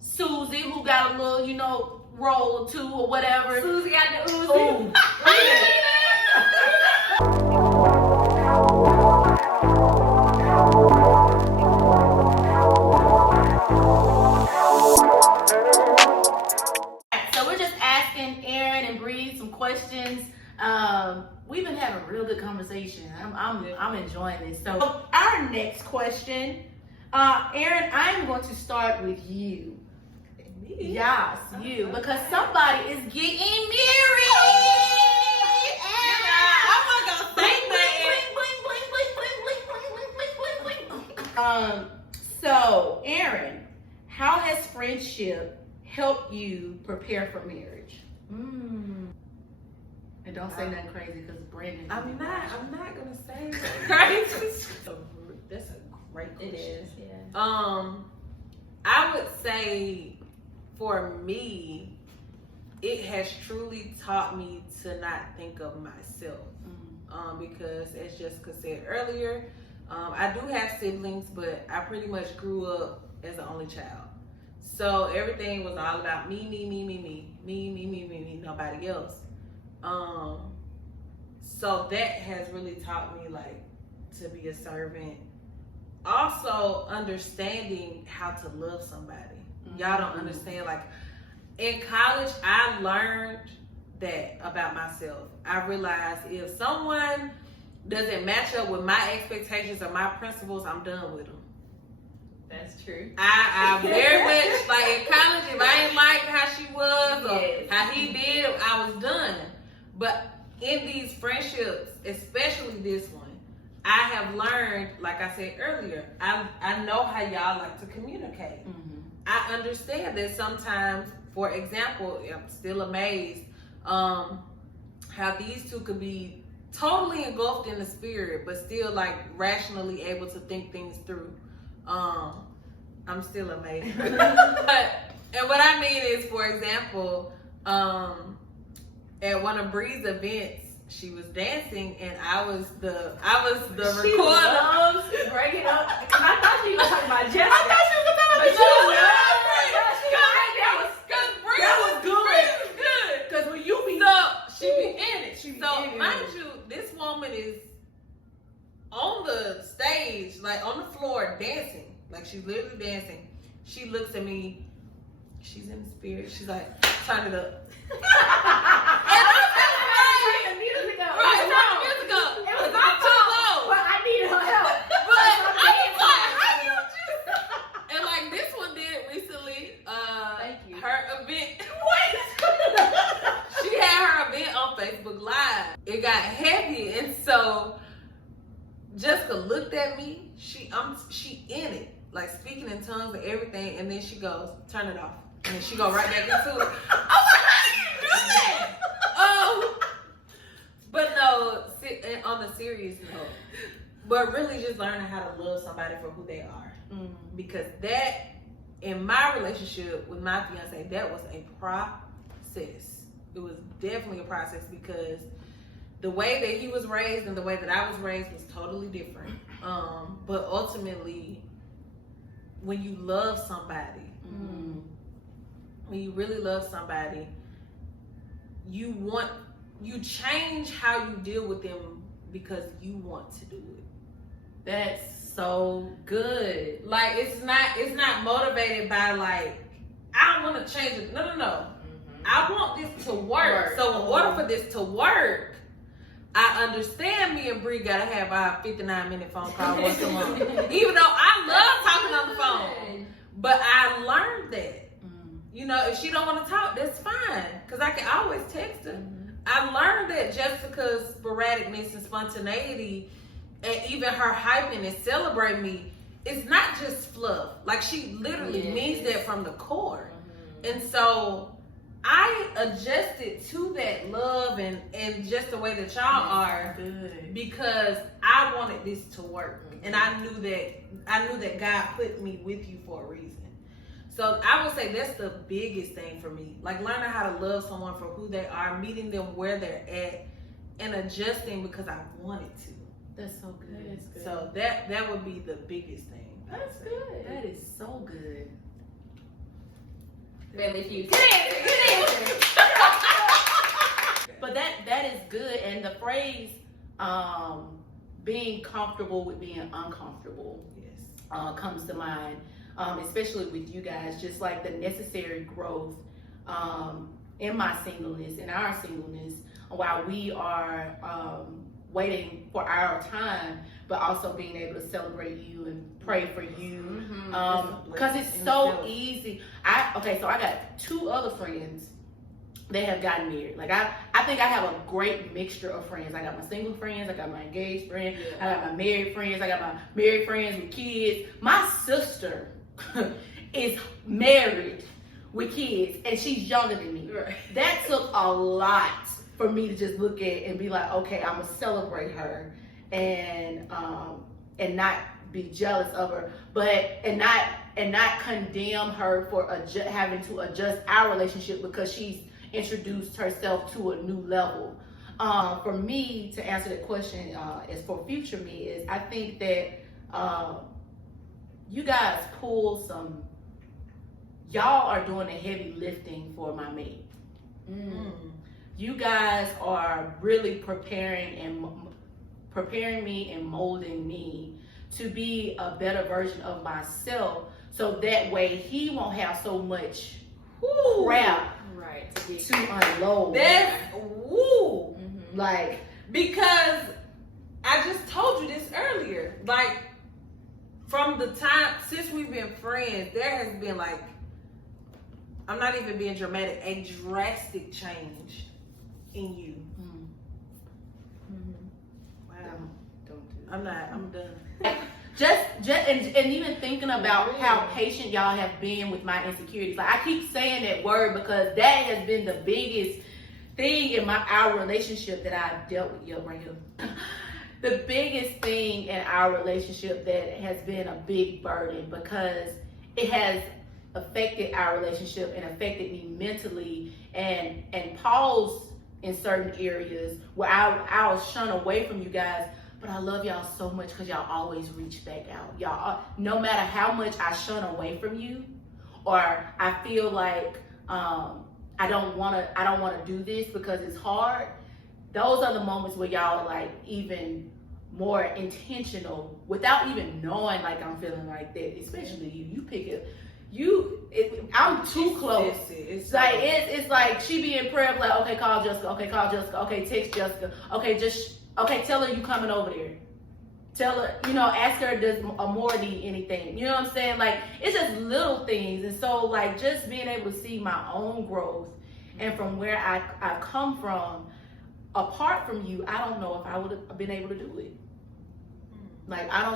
Susie, who got a little, roll or two or whatever. Susie got the Uzi. Oh. So we're just asking Erin and Bree some questions. We've been having a real good conversation. I'm enjoying this. So our next question, Erin, I'm going to start with you. Yes, you, because somebody is getting married. So, Erin, how has friendship helped you prepare for marriage? And don't say nothing crazy because Brandon. I'm not gonna say crazy. That's a great question. It is, yeah. I would say for me, it has truly taught me to not think of myself. Because as Jessica said earlier, I do have siblings, but I pretty much grew up as an only child. So everything was all about me, nobody else. So that has really taught me to be a servant. Also understanding how to love somebody. Y'all don't understand. In college, I learned that about myself. I realized if someone doesn't match up with my expectations or my principles, I'm done with them. That's true. I very much, in college, if I ain't like how she was or how he did, I was done. But in these friendships, especially this one, I have learned, like I said earlier, I know how y'all like to communicate. I understand that sometimes, for example, I'm still amazed how these two could be totally engulfed in the spirit, but still rationally able to think things through. I'm still amazed. And what I mean is, for example, at one of Bree's events, she was dancing, and I was the recorder. She loves breaking up. I thought she was talking about Jess. I thought she was talking about That was good. Because when you be she be in it. Mind you, this woman is on the stage, on the floor dancing. She's literally dancing. She looks at me. She's in the spirit. She's like, turn it up. And this one did it recently. Thank you. Her event. She had her event on Facebook Live. It got heavy, and so Jessica looked at me. She in it, speaking in tongues and everything, and then she goes, turn it off, and then she go right back into it. How did you do that? But no, on the serious note, but really just learning how to love somebody for who they are. Because that, in my relationship with my fiance, that was a process. It was definitely a process because the way that he was raised and the way that I was raised was totally different. But ultimately, when you love somebody, when you really love somebody, you change how you deal with them because you want to do it. That's so good. It's not motivated by I don't want to change it. No. I want this to work. So in order for this to work, I understand me and Bree gotta have our 59-minute phone call once a month. Even though I love talking on the phone. But I learned that. If she don't want to talk, that's fine. Because I can always text her. I learned that Jessica's sporadicness and spontaneity and even her hyping and celebrating me, it's not just fluff. She literally means that from the core. And so I adjusted to that love and just the way that y'all are because I wanted this to work. And I knew that God put me with you for a reason. So I would say that's the biggest thing for me. Learning how to love someone for who they are, meeting them where they're at, and adjusting because I wanted to. That's so good. That is good. So that would be the biggest thing. That's good. That is so good. Family Feud. Good answer. Good answer. But that is good. And the phrase, being comfortable with being uncomfortable, comes to mind, especially with you guys. Just like the necessary growth in my singleness, in our singleness, while we are waiting for our time, but also being able to celebrate you and pray for you, because it's so easy. So I got 2 other friends that have gotten married. Like I think I have a great mixture of friends. I got my single friends, I got my engaged friends, I got my married friends, I got my married friends with kids. My sister is married with kids, and she's younger than me. Right. That took a lot for me to just look at and be like, okay, I'm gonna celebrate her, and not be jealous of her, and not condemn her for having to adjust our relationship because she's introduced herself to a new level. For me, to answer that question, as for future me, is I think that you guys y'all are doing the heavy lifting for my mate. You guys are really preparing me and molding me to be a better version of myself, so that way he won't have so much crap to unload. That's woo. Like, because I just told you this earlier. Like, from the time since we've been friends, there has been, like, I'm not even being dramatic, a drastic change in you. Wow. Don't do that. I'm done. And even thinking about how patient y'all have been with my insecurities. Like, I keep saying that word because that has been the biggest thing in our relationship that I've dealt with. Right here. The biggest thing in our relationship that has been a big burden, because it has affected our relationship and affected me mentally and paused in certain areas where I'll shun away from you guys. But I love y'all so much because y'all always reach back out. Y'all, no matter how much I shun away from you, or I feel like I don't want to do this because it's hard. Those are the moments where y'all are like even more intentional without even knowing like I'm feeling like that. Especially you. You pick it. I'm too close. It's like she be in prayer, like, okay, call Jessica. Okay, call Jessica. Okay, text Jessica. Okay, tell her you coming over there. Tell her, ask her, does Amore need anything? You know what I'm saying? Like, it's just little things. And so, like, just being able to see my own growth and from where I've come from, apart from you, I don't know if I would have been able to do it. Like, I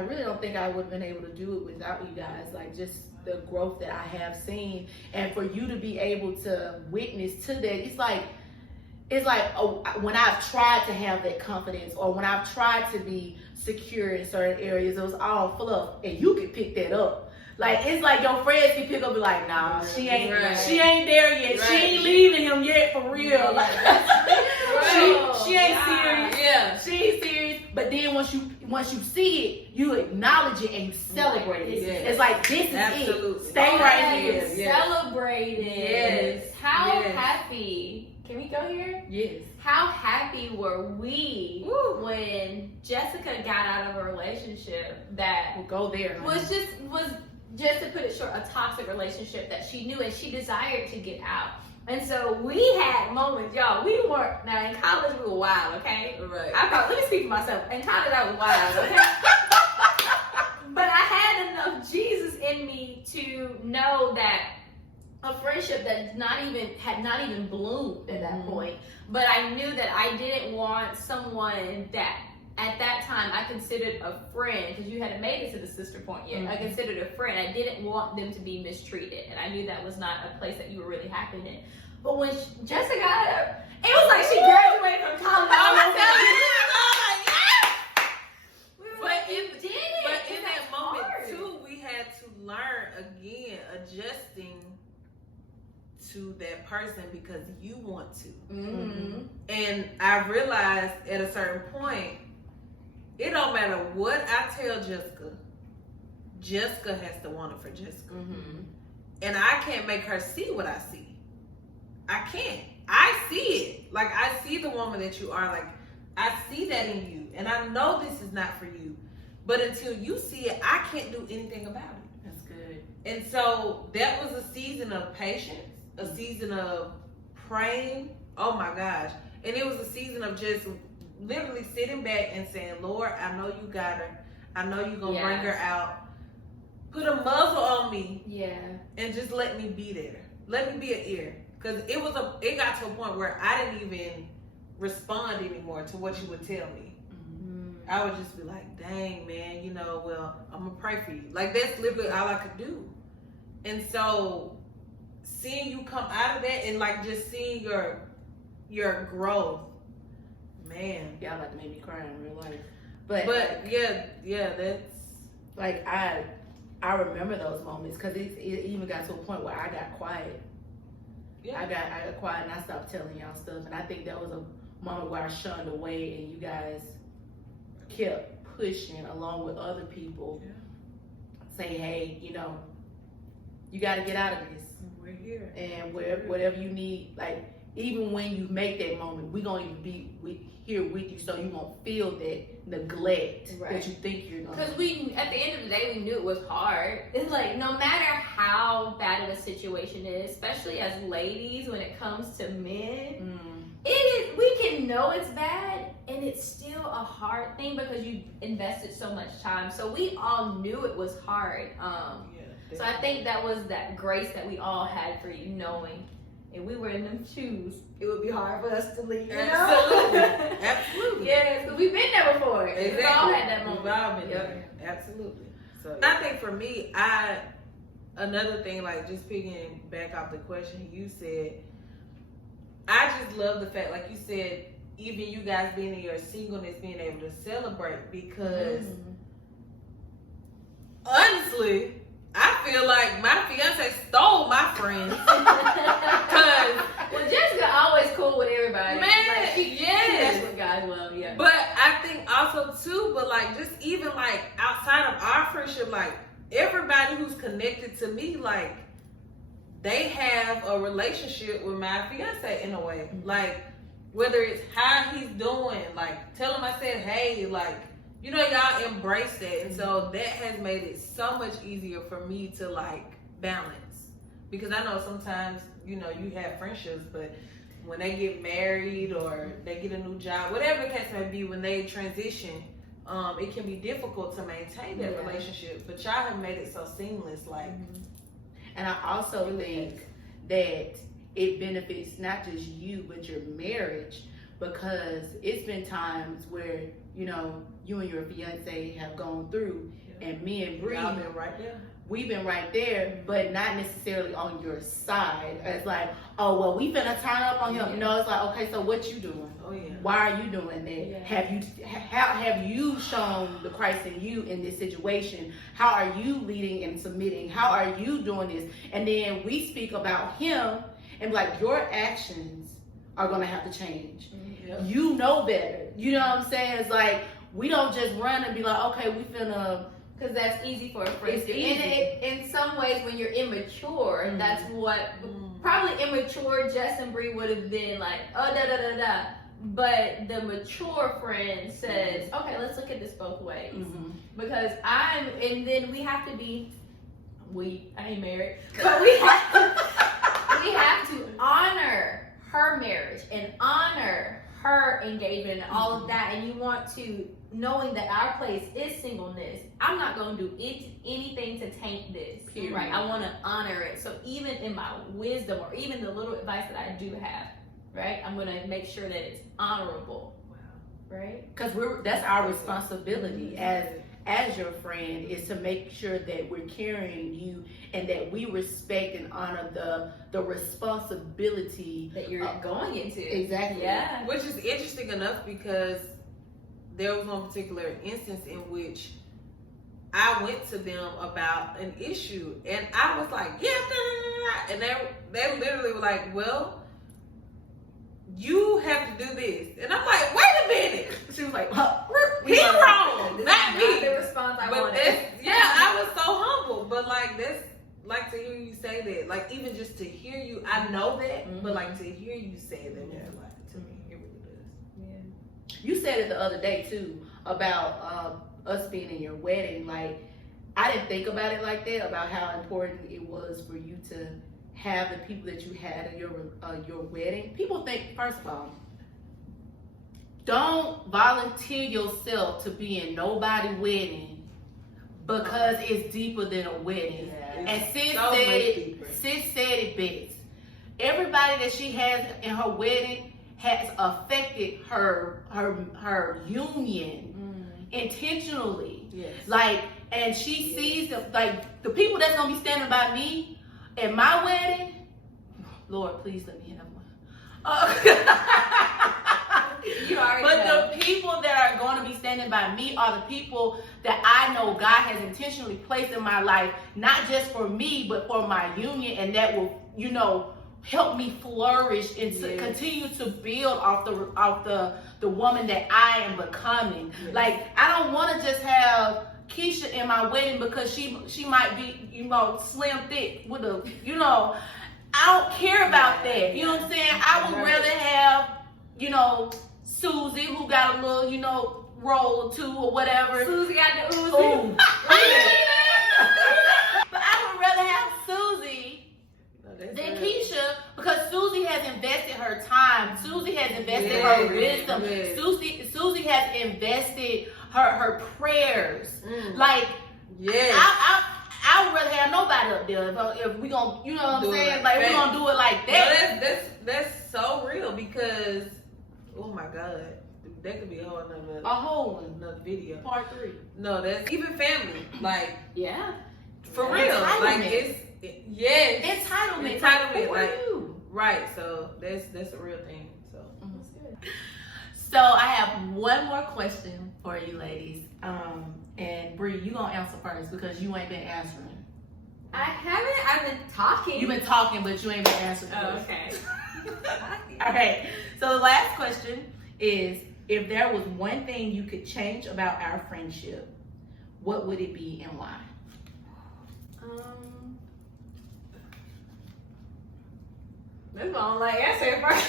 really don't think I would have been able to do it without you guys. Like, just the growth that I have seen. And for you to be able to witness to that, it's like when I've tried to have that confidence, or when I've tried to be secure in certain areas, it was all fluff, and you can pick that up. Like, it's like your friends can pick up and be like, nah, she ain't there yet. Right. She ain't leaving him yet for real. Like, she ain't serious. Yeah, she ain't serious. But then once you see it, you acknowledge it and you celebrate it. Yes. It's like, this is it. Stay right here. Yes. Celebrate it. Yes. How happy. Can we go here? Yes. How happy were we when Jessica got out of a relationship that we'll go there. Was just to put it short, a toxic relationship that she knew and she desired to get out. And so we had moments, y'all. We weren't, now in college we were wild, okay? Right. Let me speak for myself. In college I was wild, okay? But I had enough Jesus in me to know that a friendship that had not even bloomed at that point. But I knew that I didn't want someone that at that time I considered a friend, because you hadn't made it to the sister point yet. I considered a friend. I didn't want them to be mistreated, and I knew that was not a place that you were really happy in. But when Jessica got up, it was like she graduated from college. But in that moment too, we had to learn again, adjusting to that person because you want to. And I realized at a certain point, it don't matter what I tell Jessica has to want it for Jessica. and I can't make her see what I see. I can't. I see it. Like, I see the woman that you are. Like, I see that in you, and I know this is not for you. But until you see it, I can't do anything about it. That's good. And so that was a season of patience, a season of praying. Oh my gosh. And it was a season of just literally sitting back and saying, Lord, I know you got her. I know you're going to bring her out. Put a muzzle on me. Yeah. And just let me be there. Let me be an ear. Because it got to a point where I didn't even respond anymore to what you would tell me. I would just be like, dang, man, well, I'm going to pray for you. Like, that's literally all I could do. And so, seeing you come out of that and, like, just seeing your growth, man. Y'all about to make me cry in real life. But yeah, that's... Like, I remember those moments because it even got to a point where I got quiet. Yeah. I got quiet and I stopped telling y'all stuff. And I think that was a moment where I shunned away and you guys kept pushing along with other people, saying, "Hey, you got to get out of this. We're here, and whatever you need. Like, even when you make that moment, we're gonna be here with you, so you won't feel that neglect that you think you're gonna." Because at the end of the day, we knew it was hard. It's like, no matter how bad of a situation is, especially as ladies, when it comes to men. We can know it's bad, and it's still a hard thing because you invested so much time. So we all knew it was hard. So I think that was that grace that we all had for you, knowing if we were in them shoes, it would be hard for us to leave. Absolutely. Absolutely. Yeah, because we've been there before. Exactly. We've all had that moment. We've all been there. Absolutely. So I think for me, another thing, like just picking back off the question you said, I just love the fact, like you said, even you guys being in your singleness, being able to celebrate, because honestly, I feel like my fiance stole my friends. Well, Jessica always cool with everybody. Man, like that's what guys love, yeah. But I think also too, but like just even like outside of our friendship, like everybody who's connected to me, like they have a relationship with my fiance in a way. Like whether it's how he's doing, like tell him I said hey, like y'all embrace that. And so that has made it so much easier for me to like balance. Because I know sometimes, you have friendships, but when they get married or they get a new job, whatever the case may be, when they transition, it can be difficult to maintain that relationship. But y'all have made it so seamless, like. And I also think that it benefits not just you, but your marriage, because it's been times where, you and your fiance have gone through, and me and Bree, Y'all been right there. We've been right there, but not necessarily on your side. It's like, oh, well, we finna turn up on him. It's like, okay, so what you doing? Oh yeah. Why are you doing that? Yeah. Have you shown the Christ in you in this situation? How are you leading and submitting? How are you doing this? And then we speak about him and like, your actions are gonna have to change. Mm-hmm. You know better. You know what I'm saying? It's like, we don't just run and be like, okay, we finna. Because that's easy for a friend to do. Easy. In some ways, when you're immature, that's what probably immature Jess and Bree would have been like, oh, da-da-da-da. But the mature friend says, okay, let's look at this both ways. Because and then we have to be, I ain't married, but we have to honor her marriage and honor her engagement and all of that. And you want to, knowing that our place is singleness, I'm not going to do anything to taint this. Period. Right? I want to honor it. So even in my wisdom or even the little advice that I do have, right, I'm going to make sure that it's honorable. Wow. Right? Because that's our responsibility as your friend, is to make sure that we're carrying you and that we respect and honor the responsibility that you're going into. Exactly. Yeah. Which is interesting enough, because there was one particular instance in which I went to them about an issue, and I was like, and they literally were like, well, you have to do this. And I'm like, wait a minute. She was like, he's wrong, not me. The response I wanted. I was so humble, but like like to hear you say that. Like, even just to hear you, I know that, but like to hear you say that means a lot to me. It really does. Yeah. You said it the other day too about us being in your wedding. Like, I didn't think about it like that, about how important it was for you to have the people that you had at your wedding. People think, first of all, don't volunteer yourself to be in nobody's wedding because it's deeper than a wedding. Yeah. And sis So said much it. deeper. Sis said it best. Everybody that she has in her wedding has affected her union intentionally. Yes. Like, and she sees them, like the people that's gonna be standing by me at my wedding. Lord, please let me have one. You already But know. the people that are going to be standing by me are the people that I know God has intentionally placed in my life, not just for me, but for my union, and that will, you know, help me flourish and to continue to build off the woman that I am becoming. Yes. Like, I don't want to just have Keisha in my wedding because she might be, you know, slim thick with a, you know, I don't care about that. You know what I'm saying? I would rather have, you know, Susie, who got a little, you know, roll or two or whatever. Susie got the Uzi. Ooh. But I would rather have Susie than Keisha, because Susie has invested her time. Susie has invested her wisdom. Yes. Susie has invested her prayers. Like, yes. I would rather have nobody up there if we gonna, you know what I'm Do it saying? like Like, we that. gonna do it like No, that. that's so real, because oh my God, that could be a whole another video. Part 3. No, that's even family, like Yeah. for real, like Entitlement. yes, Entitlement. Entitlement, Who are like- you? right. So that's a real thing. So That's good. So I have one more question for you ladies. And Bree, you gonna answer first because you ain't been answering. I haven't. I've been talking. You've been talking, but you ain't been answering. Oh, first. okay. All right. So the last question is, if there was one thing you could change about our friendship, what would it be and why? This one, like I said first.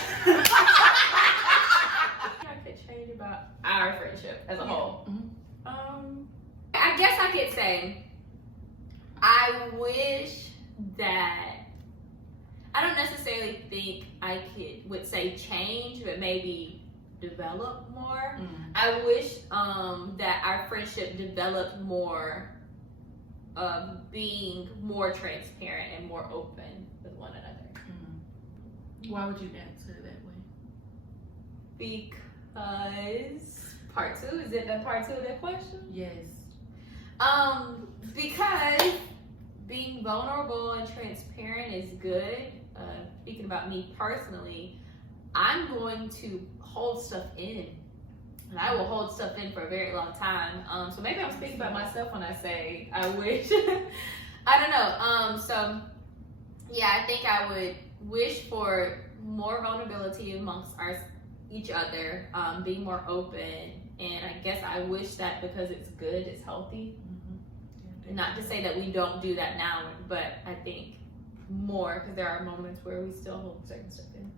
I could change about our friendship as a whole. I guess I could say, I wish that, I don't necessarily think I would say change, but maybe develop more. I wish that our friendship developed more of being more transparent and more open with one another. Why would you answer that way? Because part 2, is it the part 2 of that question? Yes. Because being vulnerable and transparent is good. Speaking about me personally, I'm going to hold stuff in. And I will hold stuff in for a very long time. So maybe I'm speaking about myself when I say I wish. I don't know. So yeah, I think I would wish for more vulnerability amongst each other, being more open. And I guess I wish that because it's good, it's healthy. Not to say that we don't do that now, but I think more, because there are moments where we still hold certain stuff in.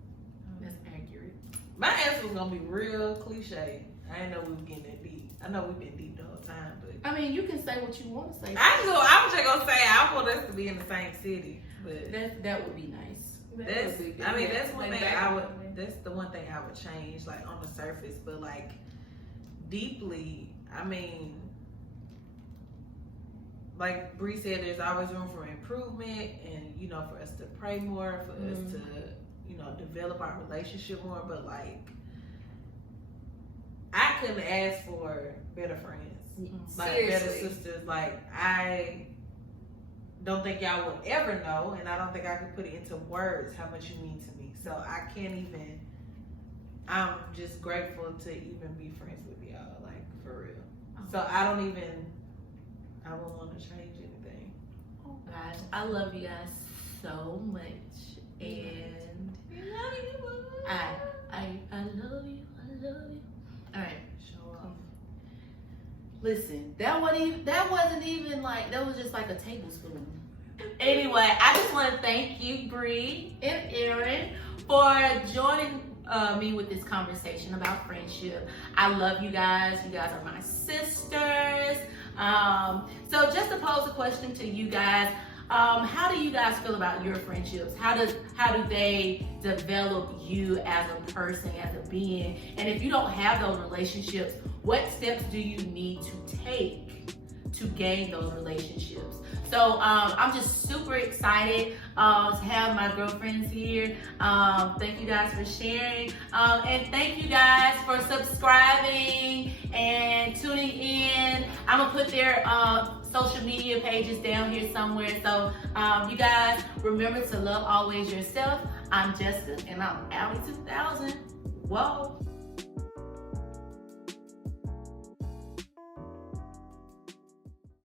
That's accurate. my answer was gonna be real cliche. I didn't know we were getting that deep. I know we've been deep the whole time, but I mean, you can say what you want to say. I was just gonna say I want us to be in the same city, but That would be nice. that's one thing I would. That's the one thing I would change, like on the surface, but like deeply. I mean, like Bree said, there's always room for improvement, and you know, for us to pray more, for us to, you know, develop our relationship more. But like, I couldn't ask for better friends, like better sisters. Like, I don't think y'all will ever know, and I don't think I could put it into words how much you mean to me. So I can't even. I'm just grateful to even be friends with y'all, like for real. So I don't want to change anything. Oh gosh, I love you guys so much, and I love you. I love you. All right. Show up. Listen, that wasn't even like, that was just like a tablespoon. Anyway, I just want to thank you, Bree and Erin, for joining me with this conversation about friendship. I love you guys. You guys are my sisters. So just to pose a question to you guys, how do you guys feel about your friendships? How do they develop you as a person, as a being? And if you don't have those relationships, what steps do you need to take to gain those relationships? So I'm just super excited to have my girlfriends here. Thank you guys for sharing. And thank you guys for subscribing and tuning in. I'm going to put their social media pages down here somewhere. So you guys remember to love always yourself. I'm Jessica and I'm Allie 2000. Whoa.